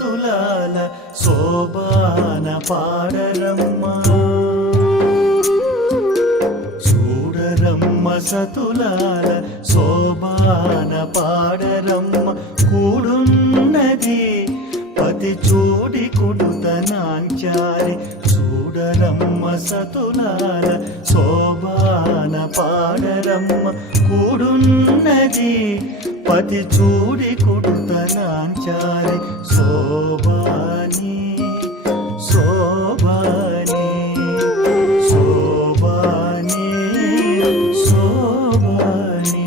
సతులాల శోభాన పాడరమ్మ చూడరమ్మ సతులాల శోభాన పాడరమ్మ కూడున్నది పతి చూడి కుడుతనాంచారి చూడరమ్మ సతులాల శోభాన పాడరమ్మ కూడున్నది పతి చూడి కుడుతనాంచారి శోభాని శోభాని శోభాని శోభాని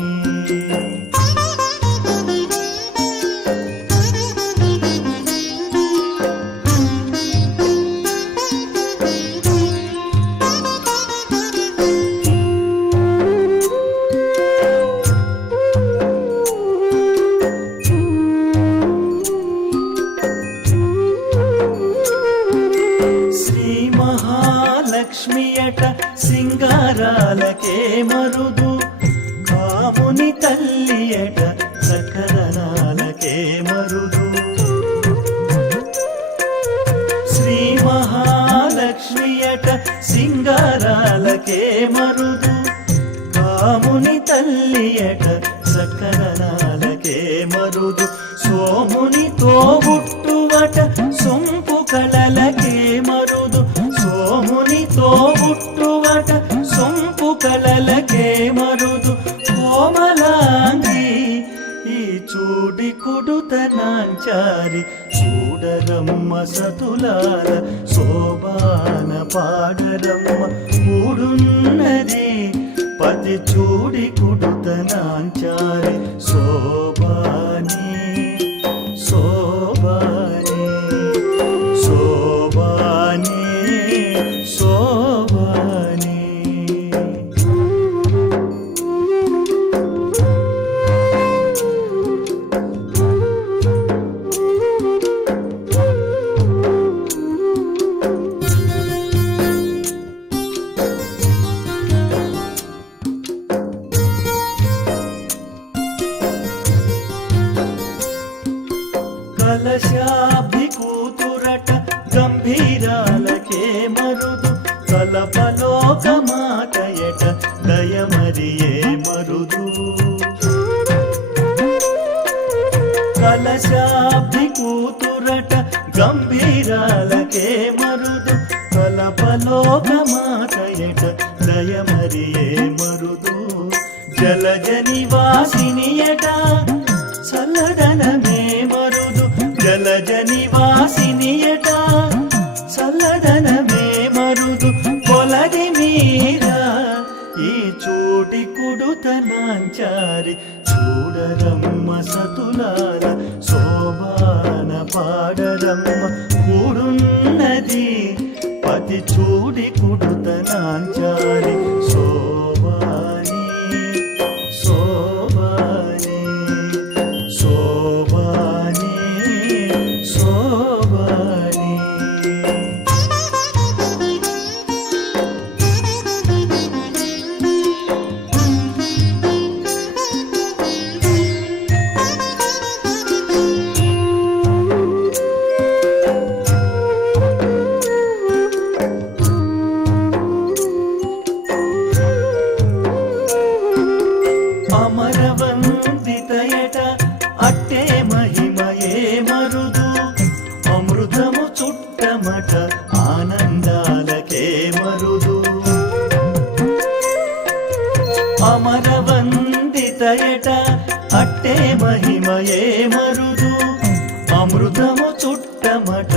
లక్ష్మియట సింగారాలకే మరుదు కాముని తల్లియట సకరణాలకే మరుదు శ్రీ మహాలక్ష్మియట సింగారాలకే మరుదు కాముని తల్లియట సకరణాలకే మరుదు సోముని తోబుట్టువట సొంపు కళలకే మరుదు సోముని తోబుట్టువట సొంపు కళలకే మరుదు కోమలాంగి ఈ చూడి కుడుతనాంచారి చూడరమ్మ సతులాల శోభాన పాడరమ్మ కూడున్నది పతి చూడి కుడుతనాంచారి శోభాని శోభాని శోభాని శోభాని కలశాభి కూతురట గంభీరాలకే మరుదు కలపలోక మాటయట దయమరియే మరుదు కలశాభి కూతురట గంభీరాలకే మరుదు కలపలోక మాటయట దయమరియే మరుదు జలజని వాసినియట చల్లదనమే మరుదు జలజని వాసినియట చల్లదనమే మరుదు పొలది మీద ఈ చోటి కుడుతనాంచారి చూడరమ్మ సతులాల శోభాన పాడరమ్మ కూడున్నది పతి చూడి కుడుతనాంచారి శోభాని శోభాని శోభాని శోభాని అమరవందితయట అట్టే మహిమయే మరుదు అమృతము చుట్టమట ఆనందాలకే మరుదు అమరవందితయట అట్టే మహిమయే మరుదు అమృతము చుట్టమట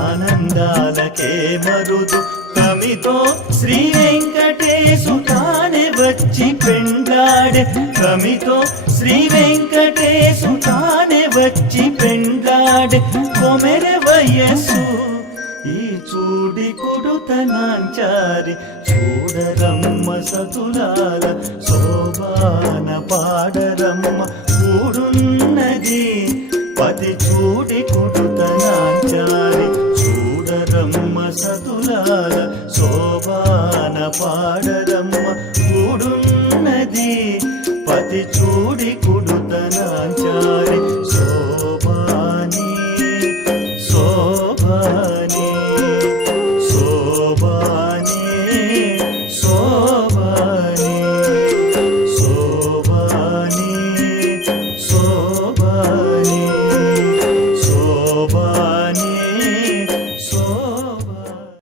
ఆనందాలకే మరుదు కమితో శ్రీ వెంకటేశు తానే వచ్చి పెండ్లాడే కమితో శ్రీ వెంకటేశు తానే వచ్చి పెండ్లాడే కొమెరె వయస్సు ఈ చూడి కుడుతనాంచారి చూడరమ్మ సతులాల శోభాన పాడరమ్మ కూడున్నది పతి చూడి కుడుతనాంచారి చూడరమ్మ సతులాల శోభాన పాడరమ్మ కూడున్నది పతి చూడి కుడుతనాంచారి